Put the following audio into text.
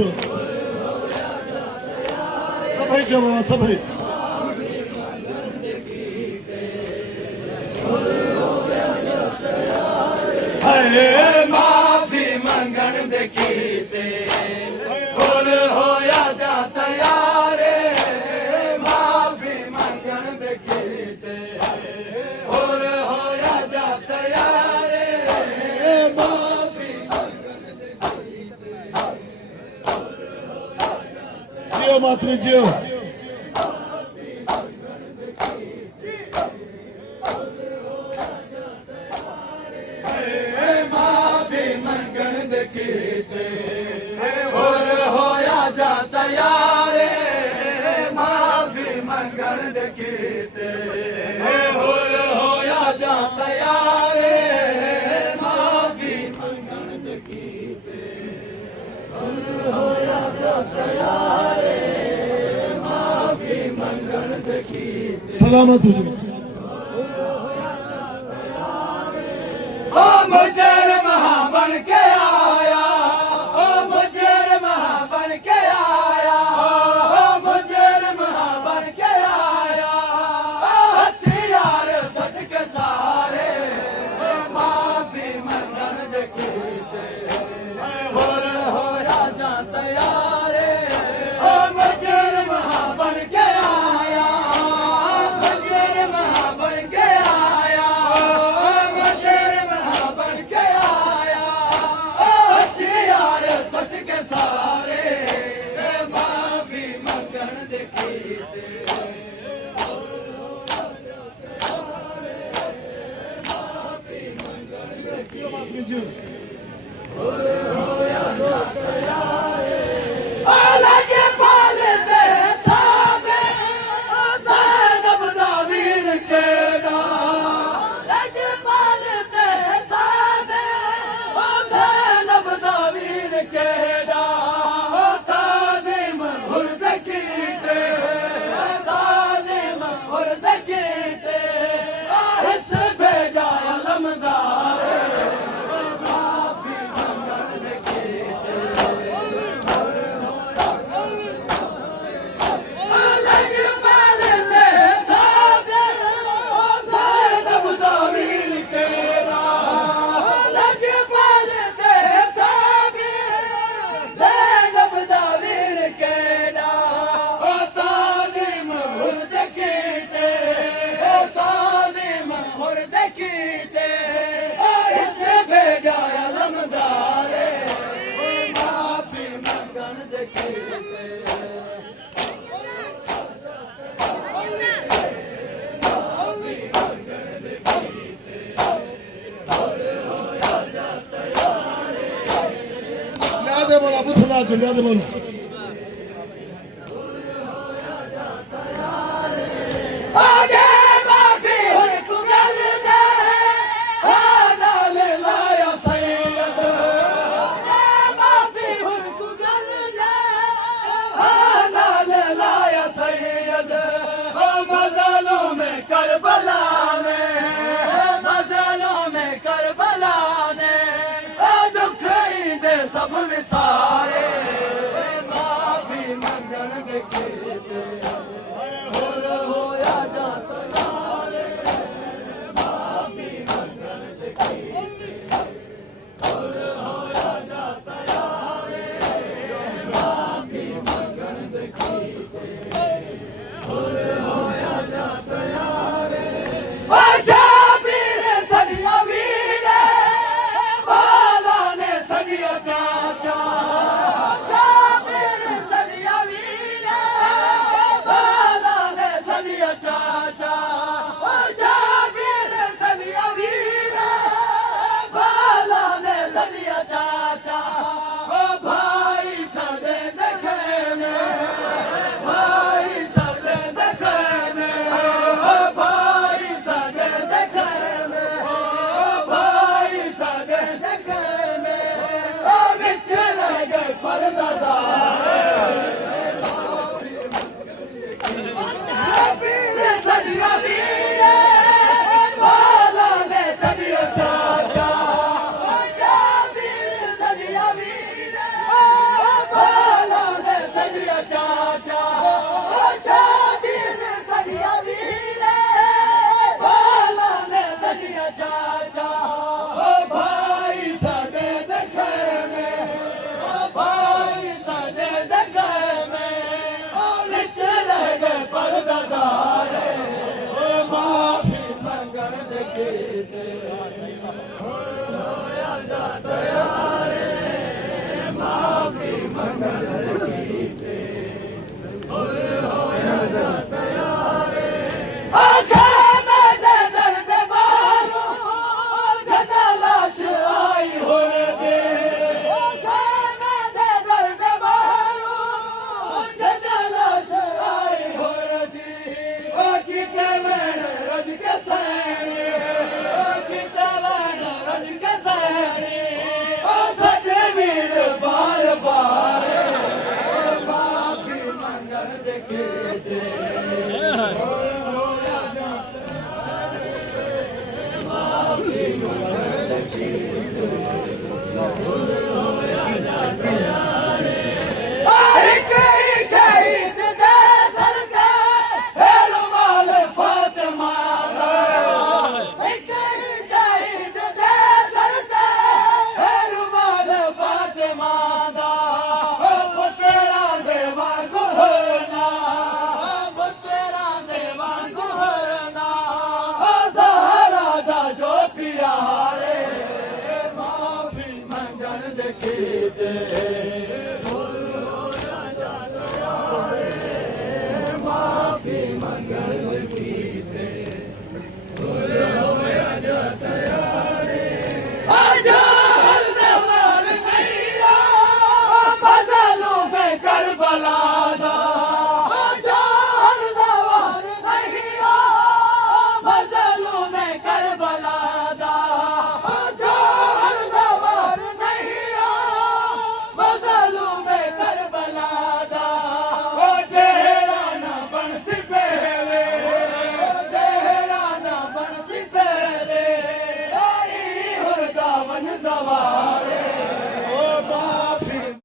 करो सभी जवा सभी माफी मंगन दे कीते हुण होया जा तैयार माफी मंगन दे कीते हुण होया जा तैयार माफी मंगन दे कीते जियो मातृ जियो सलामत हुजूर ओ मुजर महा बन के आया ओ मुजर महा बन के आया ओ मुजर महा बन के आया हथियार सट के सारे माफी मंगन दे कीते हुण होया जा तैयार ओ मुजर महा बन के आया मुजर महा बन के आया मुजर महा बन के आया हथियार सट के सारे माफी मंगन दे कीते मातृ जियो लगे पालते साबे ज़ैनब दा वीर केड़ा लगे पालते साबे ज़ैनब दा वीर केड़ा ताज़ीम हुर्द कीते ताज़ीम हुर्द कीते हिस भेजा अलमदार माफी मंगन दे कीते लगे पालते साबे ज़ैनब दा वीर केड़ा लगे पालते साबे ज़ैनब दा वीर केड़ा ताज़ीम हुर्द कीते ताज़ीम हुर्द कीते हिस भेजा अलमदार माफी मंगन दे कीते न्याय दे बोला बुथला जो न्याय दे बोला